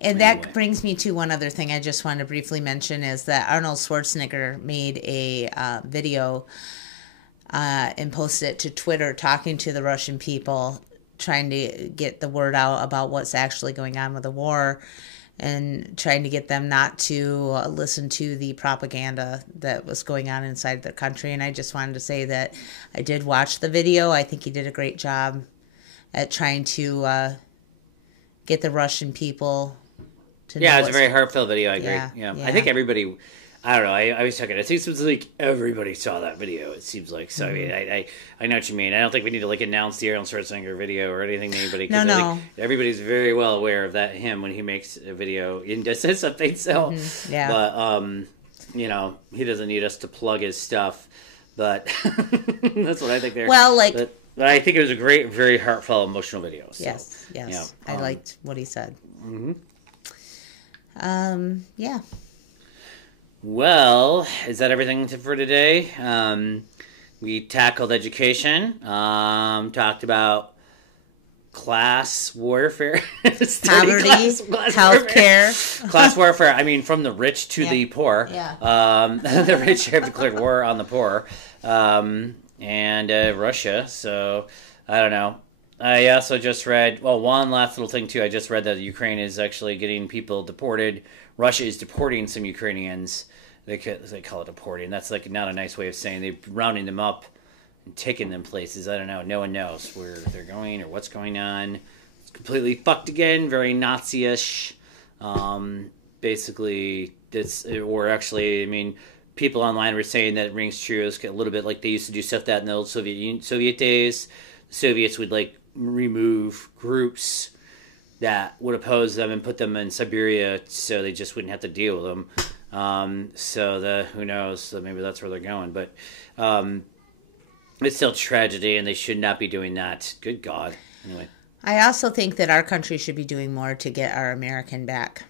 that brings me to one other thing I just wanted to briefly mention, is that Arnold Schwarzenegger made a video and posted it to Twitter, talking to the Russian people, trying to get the word out about what's actually going on with the war, and trying to get them not to listen to the propaganda that was going on inside their country. And I just wanted to say that I did watch the video. I think he did a great job at trying to get the Russian people to know. It's a very heartfelt video. I agree. Yeah. I think everybody... I don't know. I was talking. It seems like everybody saw that video. It seems like so. I mean, I know what you mean. I don't think we need to like announce the Arnold Schwarzenegger video or anything to anybody. No. I think everybody's very well aware of that him when he makes a video and does something. So, but you know, he doesn't need us to plug his stuff. But that's what I think. There. Well, like, but I think it was a great, very heartfelt, emotional video. So, yes. Yeah, I liked what he said. Yeah. Well, is that everything for today? We tackled education, talked about class warfare, poverty, healthcare, class warfare. I mean, from the rich to the poor. The rich have declared war on the poor, and Russia. So I don't know. I also just read, one last little thing too. I just read that Ukraine is actually getting people deported. Russia is deporting some Ukrainians. They call it deporting. That's like not a nice way of saying they're rounding them up and taking them places. I don't know. No one knows where they're going or what's going on. It's completely fucked again. Very Nazi-ish. Basically, people online were saying that it rings true. It's a little bit like they used to do stuff that in the old Soviet days. The Soviets would like remove groups that would oppose them and put them in Siberia so they just wouldn't have to deal with them. Who knows? So maybe that's where they're going. But it's still tragedy, and they should not be doing that. Good God. Anyway. I also think that our country should be doing more to get our American back.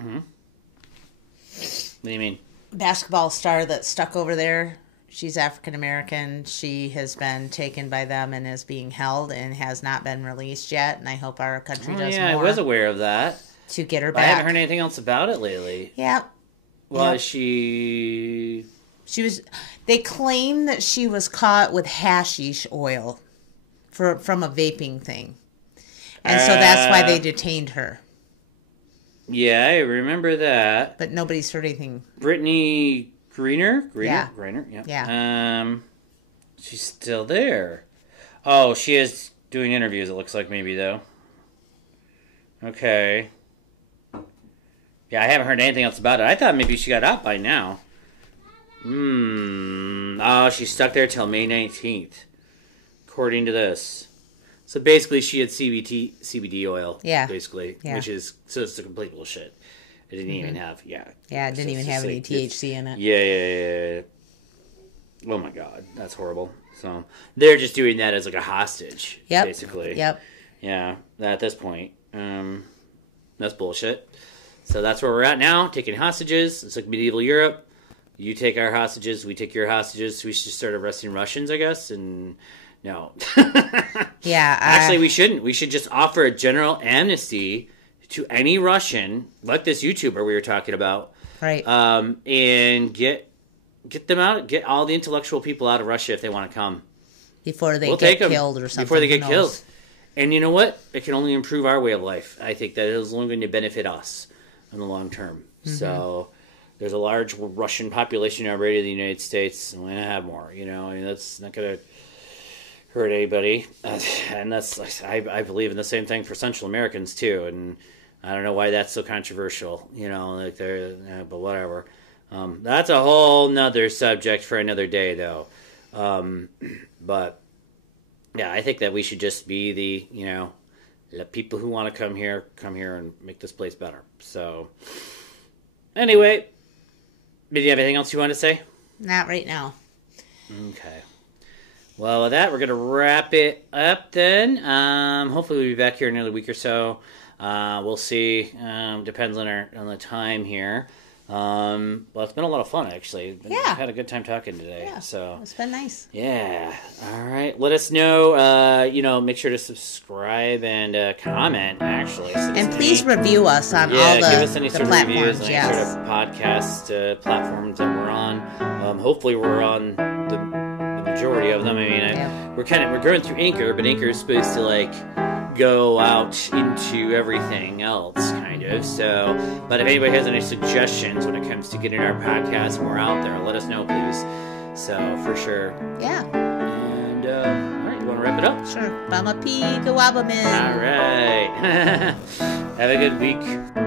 Mm-hmm. What do you mean? Basketball star that's stuck over there. She's African American. She has been taken by them and is being held and has not been released yet. And I hope our country does more. I was aware of that. To get her But back. I haven't heard anything else about it lately. Yep. Well, yep. she was. They claim that she was caught with hashish oil from a vaping thing, and so that's why they detained her. Yeah, I remember that. But nobody's heard anything. Brittany Greener? Yeah. Greener, yeah. Yeah. She's still there. Oh, she is doing interviews, it looks like, maybe, though. Okay. Yeah, I haven't heard anything else about it. I thought maybe she got out by now. Oh, she's stuck there till May 19th, according to this. So basically, she had CBD oil. Yeah. Basically, yeah. Which is so it's a complete bullshit. It didn't even have Yeah, it didn't even have any THC in it. Yeah. Oh my god, that's horrible. So they're just doing that as like a hostage. Yep. Basically. Yep. Yeah. At this point, that's bullshit. So that's where we're at now, taking hostages. It's like medieval Europe. You take our hostages, we take your hostages. We should start arresting Russians, I guess. And no. Yeah. Actually, we shouldn't. We should just offer a general amnesty to any Russian, like this YouTuber we were talking about. Right. And get them out. Get all the intellectual people out of Russia if they want to come. Before they get killed or something. Before they get killed. And you know what? It can only improve our way of life. I think that it is only going to benefit us in the long term. Mm-hmm. So there's a large Russian population already in the United States, and we're going to have more. You know, I mean, that's not going to hurt anybody. And that's I believe in the same thing for Central Americans too. And I don't know why that's so controversial. You know, like but whatever. That's a whole nother subject for another day, though. But yeah, I think that we should just be let people who want to come here and make this place better. So, anyway, did you have anything else you want to say? Not right now. Okay. Well, with that, we're going to wrap it up then. Hopefully we'll be back here in another week or so. We'll see. Depends on the time here. Well, it's been a lot of fun, actually. Yeah. I've had a good time talking today. Yeah, so it's been nice. Yeah. All right. Let us know. Make sure to subscribe and comment, actually. And please review us on all give us any the sort of platforms. reviews on any sort of podcast platforms that we're on. Hopefully we're on the majority of them. I mean, we're going through Anchor, but Anchor is supposed to go out into everything else, kind of. So, but if anybody has any suggestions when it comes to getting our podcast more out there, let us know, please. So, for sure. Yeah. And, all right, you want to wrap it up? Sure. Bama Pig, Wabaman. All right. Have a good week.